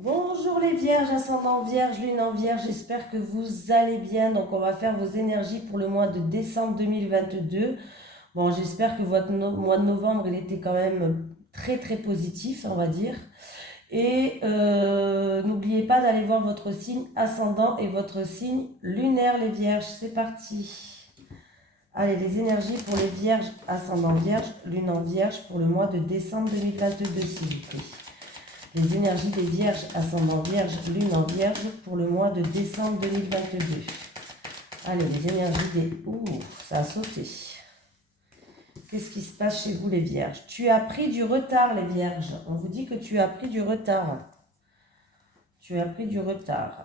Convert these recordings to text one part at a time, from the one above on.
Bonjour les vierges, ascendant vierge, lune en vierge, j'espère que vous allez bien. Donc on va faire vos énergies pour le mois de décembre 2022. Bon, j'espère que votre mois de novembre, il était quand même très très positif, on va dire. Et n'oubliez pas d'aller voir votre signe ascendant et votre signe lunaire les vierges. C'est parti. Allez, les énergies pour les vierges, ascendant vierge, lune en vierge pour le mois de décembre 2022, s'il vous plaît. Les énergies des vierges, ascendant vierge, lune en vierge pour le mois de décembre 2022. Allez, les énergies des... Ouh, ça a sauté. Qu'est-ce qui se passe chez vous les vierges? Tu as pris du retard les vierges. On vous dit que tu as pris du retard. Tu as pris du retard.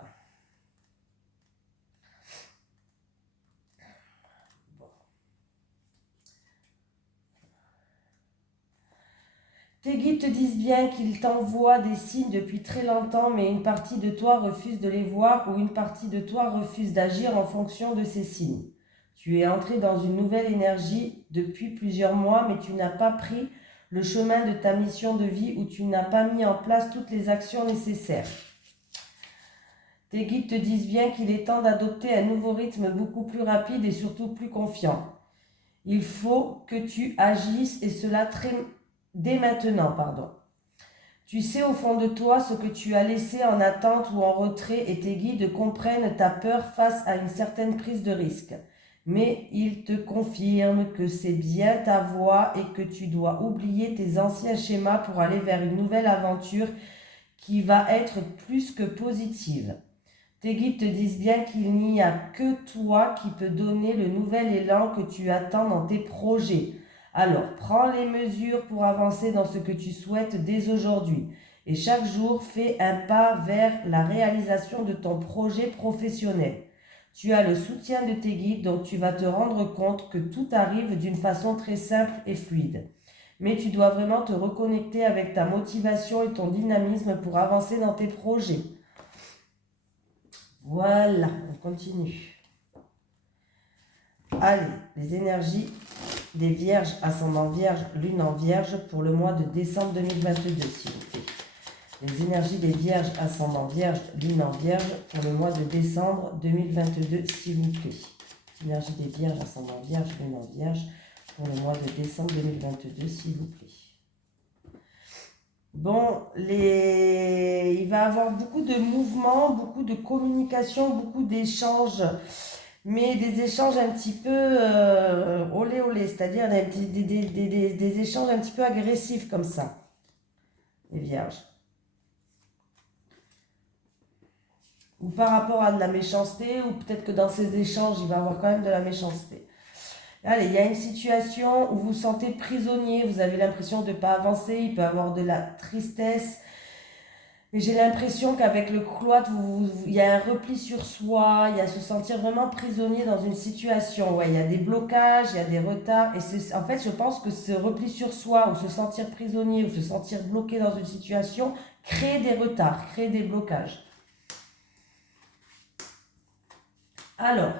Tes guides te disent bien qu'ils t'envoient des signes depuis très longtemps, mais une partie de toi refuse de les voir ou une partie de toi refuse d'agir en fonction de ces signes. Tu es entré dans une nouvelle énergie depuis plusieurs mois, mais tu n'as pas pris le chemin de ta mission de vie ou tu n'as pas mis en place toutes les actions nécessaires. Tes guides te disent bien qu'il est temps d'adopter un nouveau rythme beaucoup plus rapide et surtout plus confiant. Il faut que tu agisses et cela dès maintenant, pardon. Tu sais au fond de toi ce que tu as laissé en attente ou en retrait et tes guides comprennent ta peur face à une certaine prise de risque. Mais ils te confirment que c'est bien ta voie et que tu dois oublier tes anciens schémas pour aller vers une nouvelle aventure qui va être plus que positive. Tes guides te disent bien qu'il n'y a que toi qui peux donner le nouvel élan que tu attends dans tes projets. Alors, prends les mesures pour avancer dans ce que tu souhaites dès aujourd'hui. Et chaque jour, fais un pas vers la réalisation de ton projet professionnel. Tu as le soutien de tes guides, donc tu vas te rendre compte que tout arrive d'une façon très simple et fluide. Mais tu dois vraiment te reconnecter avec ta motivation et ton dynamisme pour avancer dans tes projets. Voilà, on continue. Allez, les énergies des vierges, ascendant vierge, lune en vierge pour le mois de décembre 2022, s'il vous plaît. Les énergies des vierges, ascendant vierge, lune en vierge pour le mois de décembre 2022, s'il vous plaît. Énergie des vierges, ascendant vierge, lune en vierge pour le mois de décembre 2022, s'il vous plaît. Bon, il va y avoir beaucoup de mouvements, beaucoup de communication, beaucoup d'échanges, mais des échanges un petit peu olé olé, c'est-à-dire des échanges un petit peu agressifs comme ça, les vierges. Ou par rapport à de la méchanceté, ou peut-être que dans ces échanges, il va y avoir quand même de la méchanceté. Allez, il y a une situation où vous vous sentez prisonnier, vous avez l'impression de ne pas avancer, il peut y avoir de la tristesse. Et j'ai l'impression qu'avec le cloître, il y a un repli sur soi, il y a se sentir vraiment prisonnier dans une situation. Ouais, il y a des blocages, il y a des retards. Et en fait, je pense que ce repli sur soi, ou se sentir prisonnier, ou se sentir bloqué dans une situation, crée des retards, crée des blocages. Alors,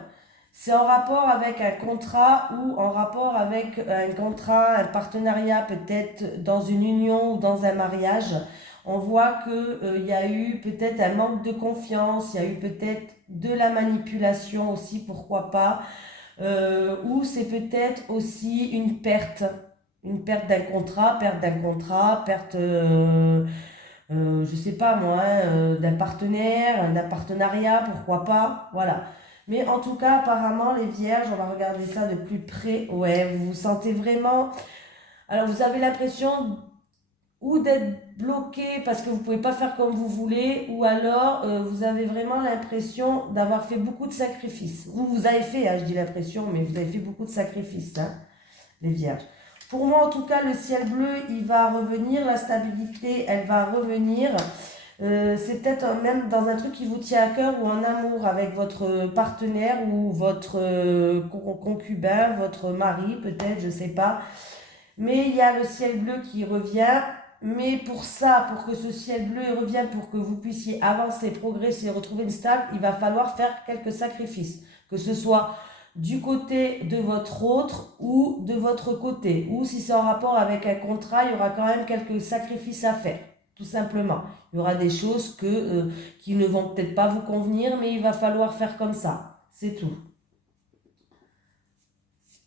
c'est en rapport avec un contrat ou en rapport avec un contrat, un partenariat peut-être dans une union ou dans un mariage. On voit qu'il y a eu peut-être un manque de confiance, il y a eu peut-être de la manipulation aussi, pourquoi pas. Ou c'est peut-être aussi une perte d'un contrat, perte, je sais pas moi, d'un partenaire, d'un partenariat, pourquoi pas, voilà. Mais en tout cas, apparemment, les vierges, on va regarder ça de plus près. Ouais, vous vous sentez vraiment... Alors, vous avez l'impression ou d'être bloqué parce que vous ne pouvez pas faire comme vous voulez, ou alors vous avez vraiment l'impression d'avoir fait beaucoup de sacrifices. Vous avez fait, hein, je dis l'impression, mais vous avez fait beaucoup de sacrifices, hein, les vierges. Pour moi, en tout cas, le ciel bleu, il va revenir, la stabilité, elle va revenir. C'est peut-être même dans un truc qui vous tient à cœur ou en amour avec votre partenaire ou votre concubin, votre mari peut-être, je sais pas. Mais il y a le ciel bleu qui revient. Mais pour ça, pour que ce ciel bleu revienne, pour que vous puissiez avancer, progresser, retrouver une stable, il va falloir faire quelques sacrifices. Que ce soit du côté de votre autre ou de votre côté. Ou si c'est en rapport avec un contrat, il y aura quand même quelques sacrifices à faire. tout simplement. Il y aura des choses qui ne vont peut-être pas vous convenir, mais il va falloir faire comme ça. C'est tout.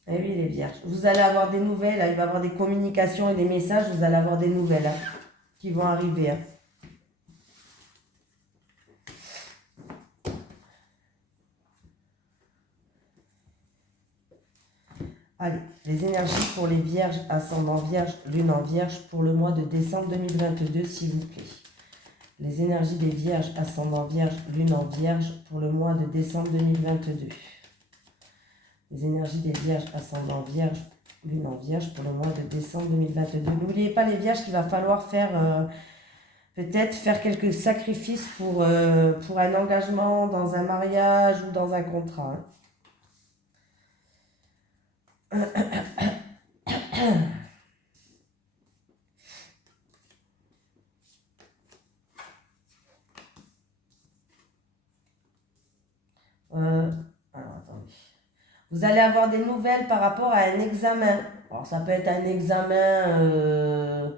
Et oui, les vierges. Vous allez avoir des nouvelles, il va y avoir des communications et des messages, vous allez avoir des nouvelles qui vont arriver. Allez, les énergies pour les vierges, ascendant vierge, lune en vierge, pour le mois de décembre 2022, s'il vous plaît. Les énergies des vierges, ascendant vierge, lune en vierge, pour le mois de décembre 2022. Les énergies des vierges, ascendant vierge, lune en vierge, pour le mois de décembre 2022. N'oubliez pas les vierges qu'il va falloir faire, peut-être faire quelques sacrifices pour un engagement dans un mariage ou dans un contrat. Alors, attendez. Vous allez avoir des nouvelles par rapport à un examen. Alors, ça peut être un examen...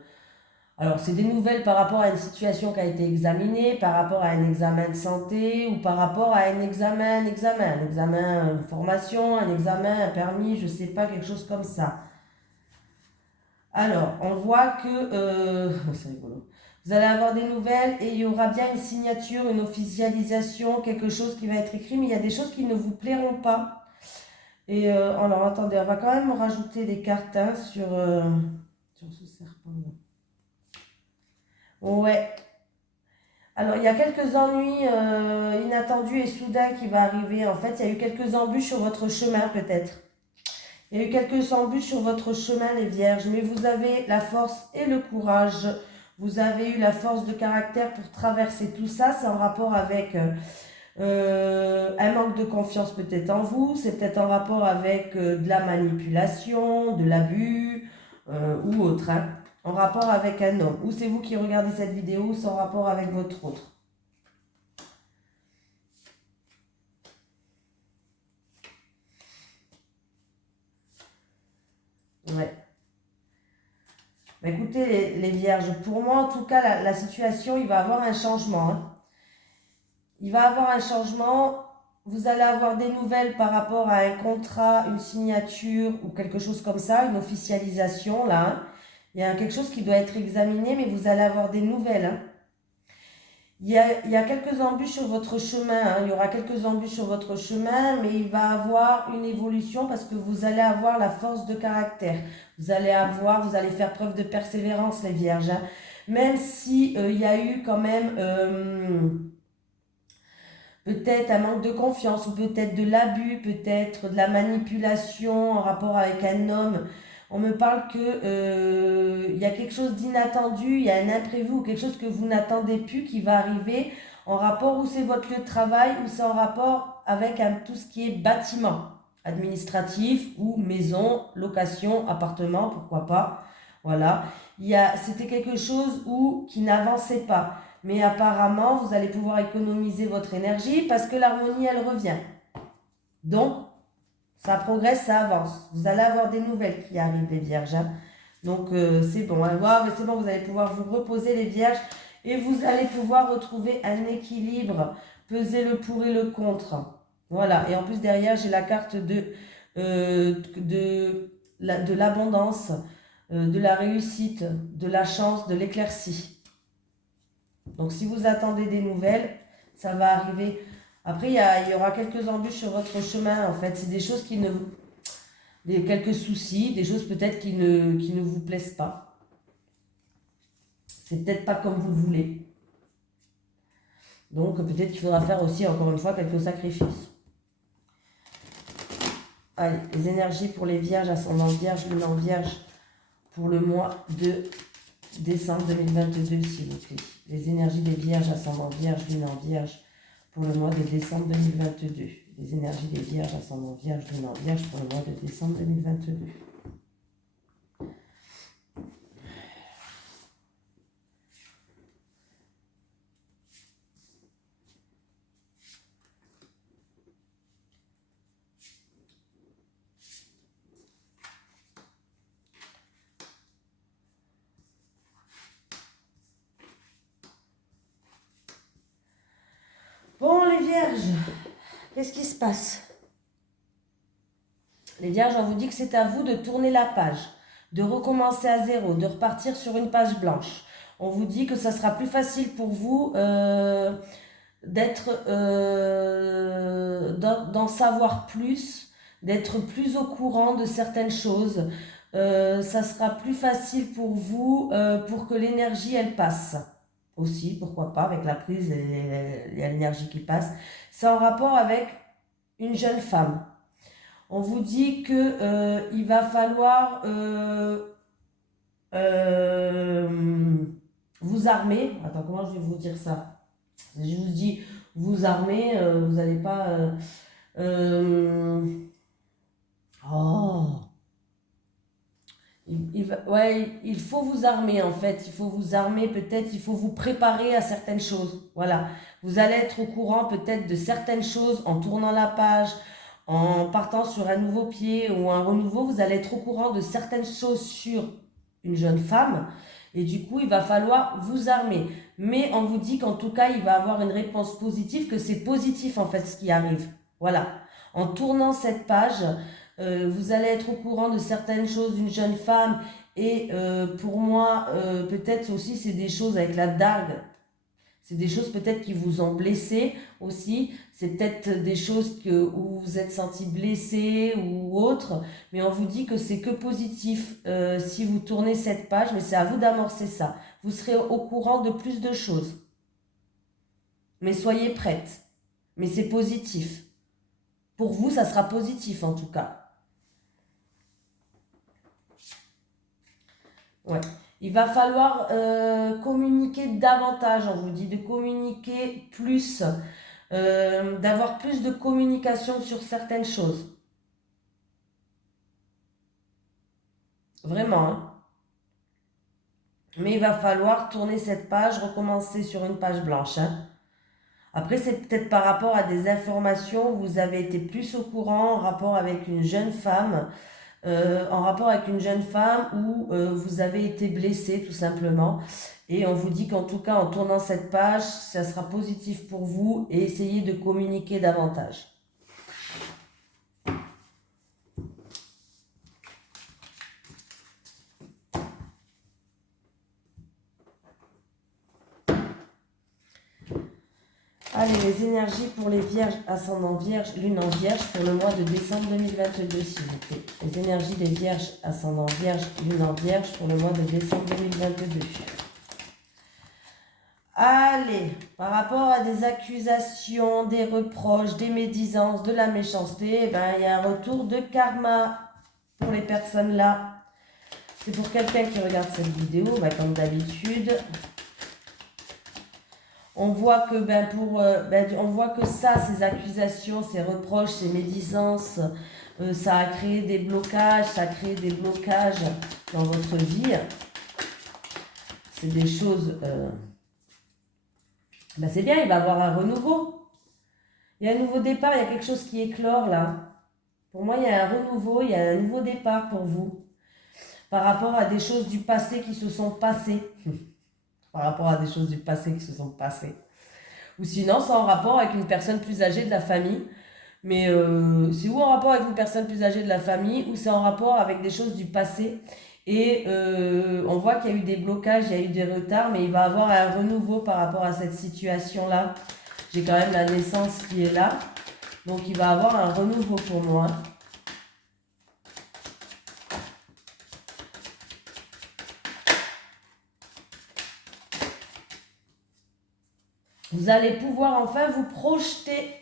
alors, c'est des nouvelles par rapport à une situation qui a été examinée, par rapport à un examen de santé ou par rapport à un examen, une formation, un examen, un permis, je sais pas, quelque chose comme ça. Alors, on voit que... c'est rigolo. Vous allez avoir des nouvelles et il y aura bien une signature, une officialisation, quelque chose qui va être écrit, mais il y a des choses qui ne vous plairont pas. Et alors, attendez, on va quand même rajouter des cartes sur ce serpent. Ouais. Alors, il y a quelques ennuis inattendus et soudains qui vont arriver. En fait, il y a eu quelques embûches sur votre chemin, peut-être. Il y a eu quelques embûches sur votre chemin, les vierges, mais vous avez la force et le courage. Vous avez eu la force de caractère pour traverser tout ça. C'est en rapport avec un manque de confiance peut-être en vous. C'est peut-être en rapport avec de la manipulation, de l'abus ou autre. En rapport avec un homme. Ou c'est vous qui regardez cette vidéo, ou c'est en rapport avec votre autre. Ouais. Bah, écoutez, les vierges, pour moi, en tout cas, la situation, il va avoir un changement. Il va avoir un changement. Vous allez avoir des nouvelles par rapport à un contrat, une signature ou quelque chose comme ça, une officialisation, là. Il y a quelque chose qui doit être examiné, mais vous allez avoir des nouvelles. Il y a quelques embûches sur votre chemin, il y aura quelques embûches sur votre chemin, mais il va avoir une évolution parce que vous allez avoir la force de caractère. Vous allez faire preuve de persévérance, les vierges. Même si il y a eu quand même peut-être un manque de confiance, ou peut-être de l'abus, peut-être de la manipulation en rapport avec un homme. On me parle que y a quelque chose d'inattendu, il y a un imprévu ou quelque chose que vous n'attendez plus qui va arriver en rapport où c'est votre lieu de travail ou c'est en rapport avec tout ce qui est bâtiment administratif ou maison, location, appartement, pourquoi pas. Voilà. C'était quelque chose qui n'avançait pas. Mais apparemment, vous allez pouvoir économiser votre énergie parce que l'harmonie, elle revient. Donc, ça progresse, ça avance. Vous allez avoir des nouvelles qui arrivent, les vierges. Donc, c'est bon. C'est bon, vous allez pouvoir vous reposer, les vierges. Et vous allez pouvoir retrouver un équilibre. Peser le pour et le contre. Voilà. Et en plus, derrière, j'ai la carte de l'abondance, de la réussite, de la chance, de l'éclaircie. Donc, si vous attendez des nouvelles, ça va arriver. Après, il y aura quelques embûches sur votre chemin, en fait. C'est des choses quelques soucis, des choses peut-être qui ne vous plaisent pas. C'est peut-être pas comme vous le voulez. Donc, peut-être qu'il faudra faire aussi, encore une fois, quelques sacrifices. Allez, les énergies pour les vierges, ascendant vierge, lune en vierge, pour le mois de décembre 2022, s'il vous plaît. Les énergies des vierges, ascendant vierge, lune en vierge, pour le mois de décembre 2022. Les énergies des vierges, ascendant vierge, lune en vierge, pour le mois de décembre 2022. Vierges, qu'est-ce qui se passe? Les Vierges, on vous dit que c'est à vous de tourner la page, de recommencer à zéro, de repartir sur une page blanche. On vous dit que ça sera plus facile pour vous d'être, d'en savoir plus, d'être plus au courant de certaines choses. Ça sera plus facile pour vous pour que l'énergie, elle passe. Aussi, pourquoi pas, avec la prise, il y a l'énergie qui passe. C'est en rapport avec une jeune femme. On vous dit que il va falloir vous armer. Attends, comment je vais vous dire ça? Je vous dis vous armer, vous n'allez pas... oh, ouais, il faut vous armer en fait. Il faut vous armer peut-être, il faut vous préparer à certaines choses. Voilà. Vous allez être au courant peut-être de certaines choses en tournant la page, en partant sur un nouveau pied ou un renouveau. Vous allez être au courant de certaines choses sur une jeune femme. Et du coup, il va falloir vous armer. Mais on vous dit qu'en tout cas, il va avoir une réponse positive, que c'est positif en fait ce qui arrive. Voilà. En tournant cette page, vous allez être au courant de certaines choses d'une jeune femme. Et pour moi, peut-être aussi, c'est des choses avec la dague. C'est des choses peut-être qui vous ont blessé aussi. C'est peut-être des choses où vous êtes senti blessé ou autre. Mais on vous dit que c'est que positif si vous tournez cette page. Mais c'est à vous d'amorcer ça. Vous serez au courant de plus de choses. Mais soyez prête. Mais c'est positif. Pour vous, ça sera positif en tout cas. Ouais. Il va falloir communiquer davantage, on vous dit, de communiquer plus, d'avoir plus de communication sur certaines choses. Vraiment, hein. Mais il va falloir tourner cette page, recommencer sur une page blanche, hein. Après, c'est peut-être par rapport à des informations où vous avez été plus au courant en rapport avec une jeune femme. Où vous avez été blessé tout simplement. Et on vous dit qu'en tout cas, en tournant cette page, ça sera positif pour vous et essayez de communiquer davantage. Allez, les énergies pour les vierges, ascendant vierge, lune en vierge pour le mois de décembre 2022, s'il vous plaît. Les énergies des vierges, ascendant vierge, lune en vierge pour le mois de décembre 2022. Allez, par rapport à des accusations, des reproches, des médisances, de la méchanceté, il y a un retour de karma pour les personnes là. C'est pour quelqu'un qui regarde cette vidéo, comme d'habitude. On voit que ces accusations, ces reproches, ces médisances, ça a créé des blocages, dans votre vie. C'est des choses, c'est bien, il va y avoir un renouveau. Il y a un nouveau départ, il y a quelque chose qui éclore là. Pour moi, il y a un renouveau, il y a un nouveau départ pour vous. Par rapport à des choses du passé qui se sont passées. Par rapport à des choses du passé qui se sont passées. Ou sinon, c'est en rapport avec une personne plus âgée de la famille. Mais c'est ou en rapport avec une personne plus âgée de la famille, ou c'est en rapport avec des choses du passé. Et on voit qu'il y a eu des blocages, il y a eu des retards, mais il va y avoir un renouveau par rapport à cette situation-là. J'ai quand même la naissance qui est là. Donc il va y avoir un renouveau pour moi. Vous allez pouvoir enfin vous projeter.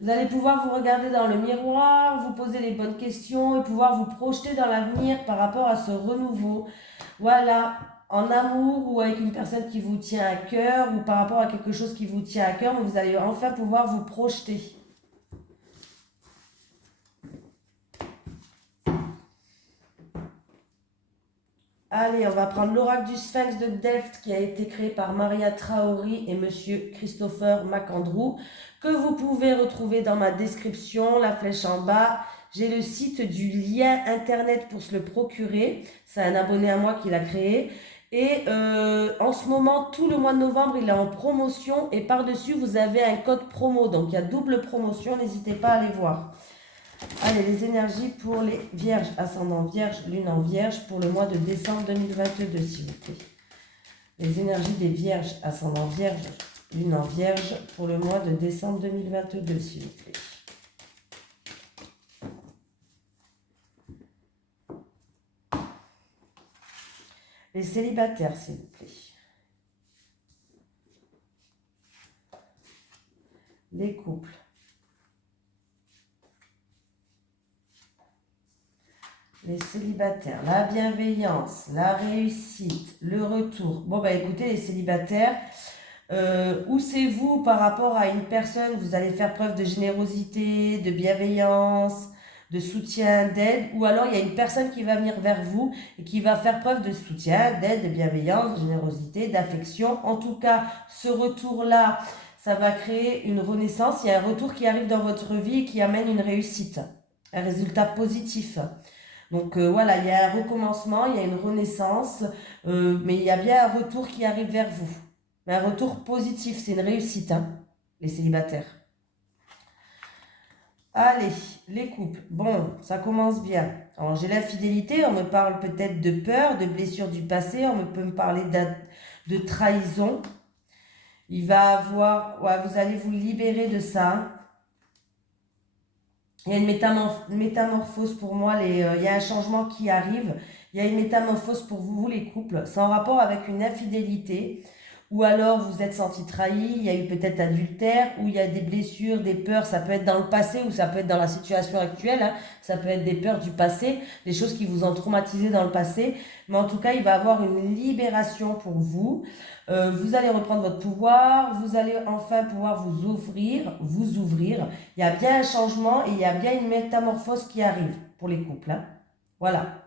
Vous allez pouvoir vous regarder dans le miroir, vous poser les bonnes questions et pouvoir vous projeter dans l'avenir par rapport à ce renouveau. Voilà, en amour ou avec une personne qui vous tient à cœur ou par rapport à quelque chose qui vous tient à cœur, mais vous allez enfin pouvoir vous projeter. Allez, on va prendre l'oracle du Sphinx de Delft qui a été créé par Maria Traoré et Monsieur Christopher McAndrew, que vous pouvez retrouver dans ma description, la flèche en bas. J'ai le site du lien internet pour se le procurer. C'est un abonné à moi qui l'a créé. Et en ce moment, tout le mois de novembre, il est en promotion. Et par-dessus, vous avez un code promo. Donc, il y a double promotion. N'hésitez pas à aller voir. Allez, les énergies pour les vierges, ascendant vierge, lune en vierge, pour le mois de décembre 2022, s'il vous plaît. Les énergies des vierges, ascendant vierge, lune en vierge, pour le mois de décembre 2022, s'il vous plaît. Les célibataires, s'il vous plaît. Les couples. Les célibataires, la bienveillance, la réussite, le retour. Bon, bah écoutez, les célibataires, où c'est vous par rapport à une personne? Vous allez faire preuve de générosité, de bienveillance, de soutien, d'aide, ou alors il y a une personne qui va venir vers vous et qui va faire preuve de soutien, d'aide, de bienveillance, de générosité, d'affection. En tout cas, ce retour-là, ça va créer une renaissance. Il y a un retour qui arrive dans votre vie et qui amène une réussite, un résultat positif. Donc voilà, il y a un recommencement, il y a une renaissance, mais il y a bien un retour qui arrive vers vous. Mais un retour positif, c'est une réussite, hein, les célibataires. Allez, les couples. Bon, ça commence bien. Alors j'ai l'infidélité, on me parle peut-être de peur, de blessures du passé, on peut me parler de trahison. Il va avoir, ouais, vous allez vous libérer de ça. Il y a une métamorphose pour moi, il y a un changement qui arrive. Il y a une métamorphose pour vous, les couples. C'est en rapport avec une infidélité. Ou alors vous êtes senti trahi, il y a eu peut-être adultère, ou il y a des blessures, des peurs. Ça peut être dans le passé ou ça peut être dans la situation actuelle. Hein. Ça peut être des peurs du passé, des choses qui vous ont traumatisé dans le passé. Mais en tout cas, il va y avoir une libération pour vous. Vous allez reprendre votre pouvoir, vous allez enfin pouvoir vous ouvrir. Il y a bien un changement et il y a bien une métamorphose qui arrive pour les couples. Hein. Voilà.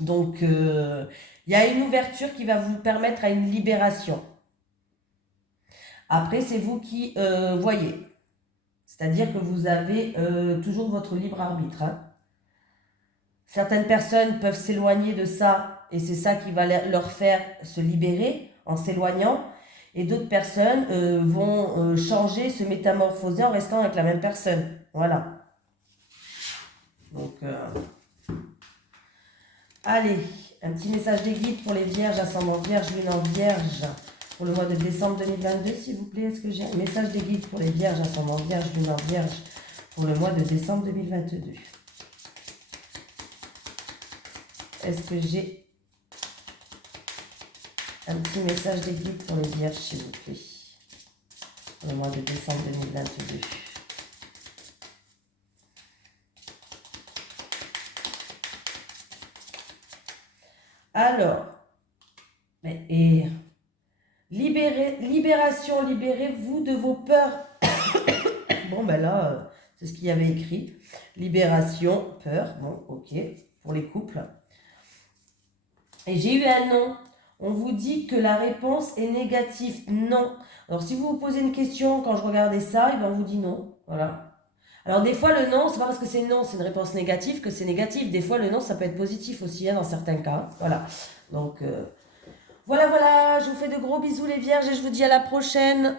Donc, il y a une ouverture qui va vous permettre à une libération. Après, c'est vous qui voyez. C'est-à-dire que vous avez toujours votre libre arbitre. Hein. Certaines personnes peuvent s'éloigner de ça et c'est ça qui va leur faire se libérer en s'éloignant. Et d'autres personnes vont changer, se métamorphoser en restant avec la même personne. Voilà. Donc, allez, un petit message des guides pour les vierges, ascendant vierge, lune en vierge, pour le mois de décembre 2022, s'il vous plaît. Est-ce que j'ai un message des guides pour les vierges, ascendant vierge, lune en vierge, pour le mois de décembre 2022? Est-ce que j'ai un petit message des guides pour les vierges, s'il vous plaît, pour le mois de décembre 2022? Alors, libération, libérez-vous de vos peurs. Bon, ben là, c'est ce qu'il y avait écrit. Libération, peur, bon, ok, pour les couples. Et j'ai eu un non. On vous dit que la réponse est négative. Non. Alors, si vous vous posez une question, quand je regardais ça, on vous dit non. Voilà. Alors, des fois, le non, c'est pas parce que c'est non, c'est une réponse négative que c'est négatif. Des fois, le non, ça peut être positif aussi, hein, dans certains cas. Voilà. Donc, voilà, je vous fais de gros bisous, les vierges, et je vous dis à la prochaine.